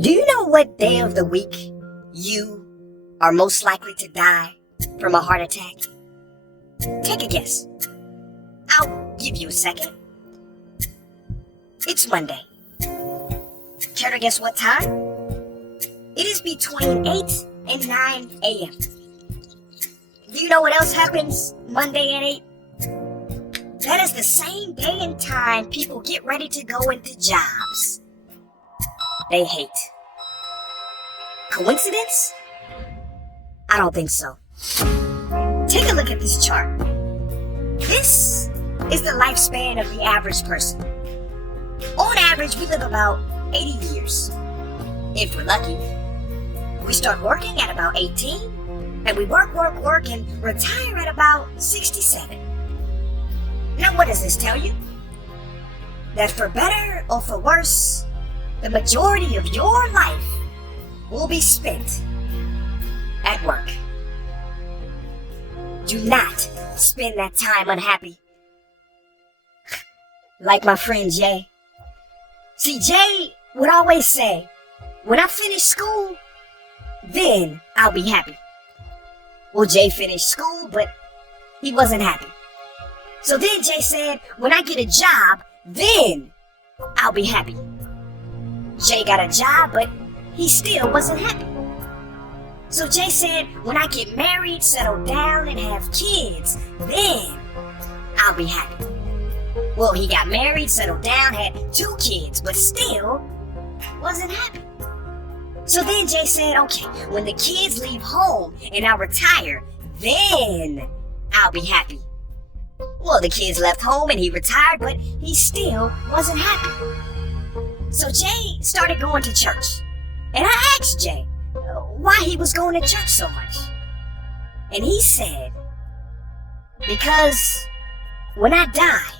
Do you know what day of the week you are most likely to die from a heart attack? Take a guess. I'll give you a second. It's Monday. Care to guess what time? It is between 8 and 9 a.m. Do you know what else happens Monday at 8? That is the same day and time people get ready to go into jobs they hate. Coincidence? I don't think so. Take a look at this chart. This is the lifespan of the average person. On average, we live about 80 years. If we're lucky. We start working at about 18, and we work, and retire at about 67. Now, what does this tell you? That for better or for worse, the majority of your life will be spent at work. Do not spend that time unhappy. Like my friend Jay. See, Jay would always say, when I finish school, then I'll be happy. Well, Jay finished school, but he wasn't happy. So then Jay said, when I get a job, then I'll be happy. Jay got a job, but he still wasn't happy. So Jay said, when I get married, settle down, and have kids, then I'll be happy. Well, he got married, settled down, had 2 kids, but still wasn't happy. So then Jay said, okay, when the kids leave home and I retire, then I'll be happy. Well, the kids left home and he retired, but he still wasn't happy. So Jay started going to church. And I asked Jay why he was going to church so much. And he said, because when I die,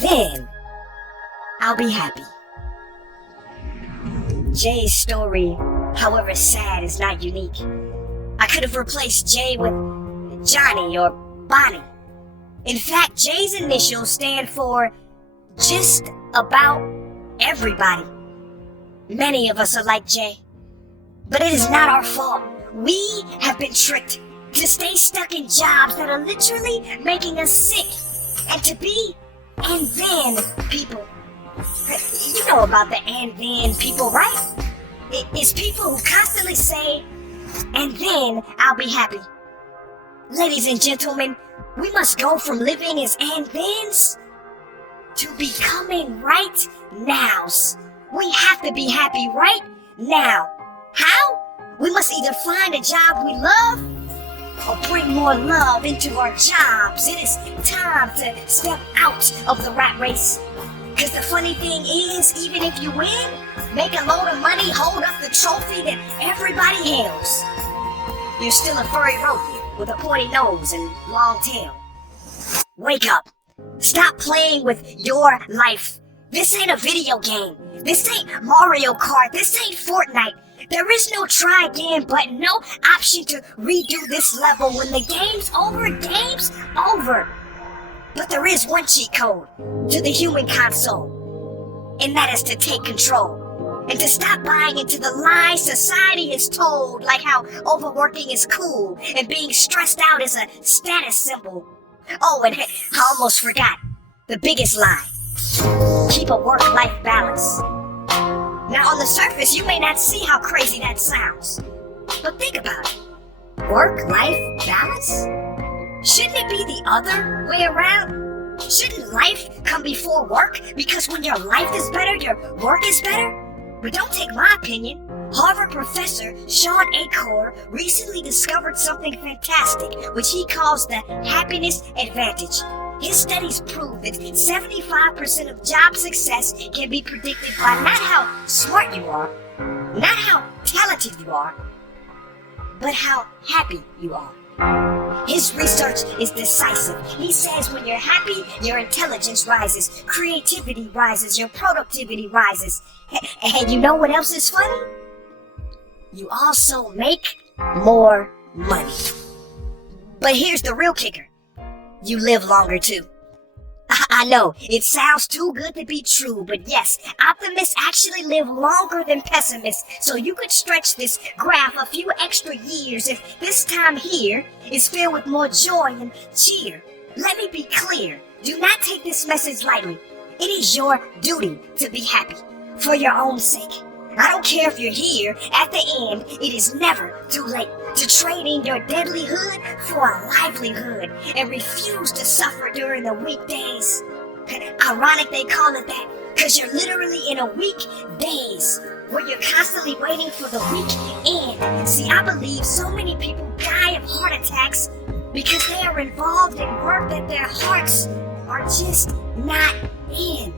then I'll be happy. Jay's story, however sad, is not unique. I could have replaced Jay with Johnny or Bonnie. In fact, Jay's initials stand for just about everybody. Many of us are like Jay. But it is not our fault. We have been tricked to stay stuck in jobs that are literally making us sick. And to be and then people. You know about the and then people, right? It's people who constantly say, and then I'll be happy. Ladies and gentlemen, we must go from living as and thens to becoming right nows. We have to be happy right now. How? We must either find a job we love or bring more love into our jobs. It is time to step out of the rat race. Because the funny thing is, even if you win, make a load of money, hold up the trophy that everybody hails, you're still a furry rodent with a pointy nose and long tail. Wake up. Stop playing with your life. This ain't a video game. This ain't Mario Kart. This ain't Fortnite. There is no try again button, no option to redo this level. When the game's over. But there is one cheat code to the human console, and that is to take control and to stop buying into the lies society is told, like how overworking is cool and being stressed out is a status symbol. Oh, and I almost forgot the biggest lie. Keep a work-life balance. Now, on the surface, you may not see how crazy that sounds, but think about it. Work-life balance? Shouldn't it be the other way around? Shouldn't life come before work? Because when your life is better, your work is better? But don't take my opinion. Harvard professor Sean Achor recently discovered something fantastic, which he calls the happiness advantage. His studies prove that 75% of job success can be predicted by not how smart you are, not how talented you are, but how happy you are. His research is decisive. He says when you're happy, your intelligence rises, creativity rises, your productivity rises. And you know what else is funny? You also make more money. But here's the real kicker. You live longer too. I know, it sounds too good to be true, but yes, optimists actually live longer than pessimists, so you could stretch this graph a few extra years if this time here is filled with more joy and cheer. Let me be clear, do not take this message lightly. It is your duty to be happy, for your own sake. I don't care if you're here, at the end, it is never too late to trade in your deadlyhood for a livelihood and refuse to suffer during the weekdays. Ironic they call it that, cause you're literally in a week days, where you're constantly waiting for the weekend. See, I believe so many people die of heart attacks because they are involved in work that their hearts are just not in.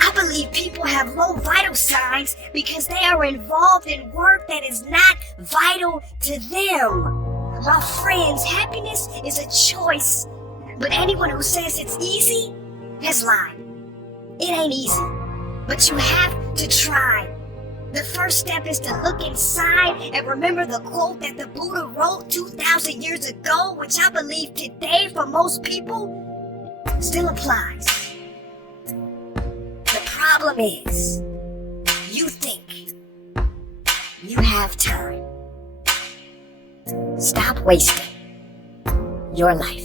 I believe people have low vital signs because they are involved in work that is not vital to them. My friends, happiness is a choice, but anyone who says it's easy has lied. It ain't easy, but you have to try. The first step is to look inside and remember the quote that the Buddha wrote 2,000 years ago, which I believe today for most people still applies. The problem is, you think you have time. Stop wasting your life.